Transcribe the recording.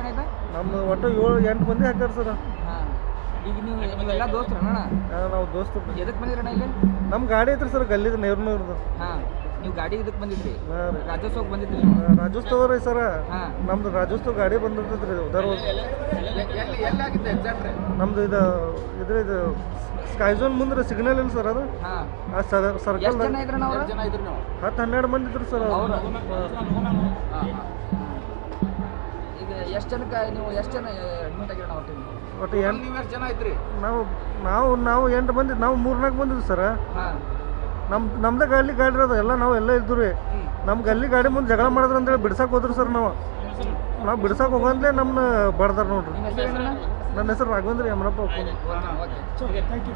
ಆಯ್ತಾ ನಮ್ಮ ಒಟ್ಟು ಏಳು ಎಂಟು ಮಂದಿ ಹಾಕ್ಯಾರ ಸರ್. ಹಾಂ. ಈಗ ನೀವು ನೀವೆಲ್ಲ ದೋಸ್ತರಣ್ಣ? ನಾವು ದೋಸ್ತ ಎದಕ್ಕೆ ಬಂದಿರಣ್ಣ ಇಲ್ಲಿ? ನಮ್ಮ ಗಾಡಿ ಐತ್ರಿ ಸರ್ ಗಲ್ಲಿದ ನೇರ್ನೂರ್ದು ಹಾಂ. ನೀವು ಗಾಡಿ ಇದಕ್ಕೆ ಬಂದಿದ್ರಿ? ರಾಜ್ಯೋತ್ಸವಕ್ಕೆ ಬಂದಿದ್ರಿ ರಾಜ್ಯೋತ್ಸವ ರೀ ಸರ. ಹಾಂ. ನಮ್ದು ರಾಜ್ಯೋತ್ಸವ ಗಾಡಿ ಬಂದಿರ್ತೈತ್ರಿ ಉದಾರ ನಮ್ದು ಇದು ಇದ್ರ ಇದು ಸ್ಕೈ ಝೋನ್ ಮುಂದೆ ಸಿಗ್ನಲ್ ಇಲ್ಲ ಸರ್ ಅದು? ಹಾಂ. ಆ ಸರ್ಕಲ್ ಹತ್ತು ಹನ್ನೆರಡು ಮಂದಿ ಇದ್ರು ಸರ್ ಎಷ್ಟು ಜನಕ್ಕೆ ನೀವು ಎಷ್ಟು ಜನ ಅಡ್ಮಿಟ್ ಆಗಿರೋಣ ಒಟ್ಟು ಒಟ್ಟು ಎಂಟು ನೀವು ಎಷ್ಟು ಜನ ಇದ್ರಿ? ನಾವು ನಾವು ನಾವು ಎಂಟು ಬಂದಿದ್ದು ನಾವು ಮೂರ್ನಾಲ್ಕು ಬಂದಿದ್ವಿ ಸರ. ಹಾಂ. ನಮ್ಮ ನಮ್ದೇ ಗಲ್ಲಿ ಗಾಡಿ ಇರೋದು ಎಲ್ಲ ನಾವು ಎಲ್ಲ ಇದ್ದು ರೀ ನಮ್ಮ ಗಲ್ಲಿ ಗಾಡಿ ಮುಂದೆ ಜಗಳ ಮಾಡಿದ್ರು ಅಂತೇಳಿ ಬಿಡ್ಸಕ್ಕೆ ಹೋದ್ರು ಸರ್ ನಾವು. ನಾವು ಬಿಡ್ಸಕ್ಕೆ ಹೋಗಂದ್ಲೇ ನಮ್ಮನ್ನ ಬಡ್ದಾರ ನೋಡ್ರಿ. ನನ್ನ ಹೆಸರು Raghavendra Yamanappa okay. Thank okay.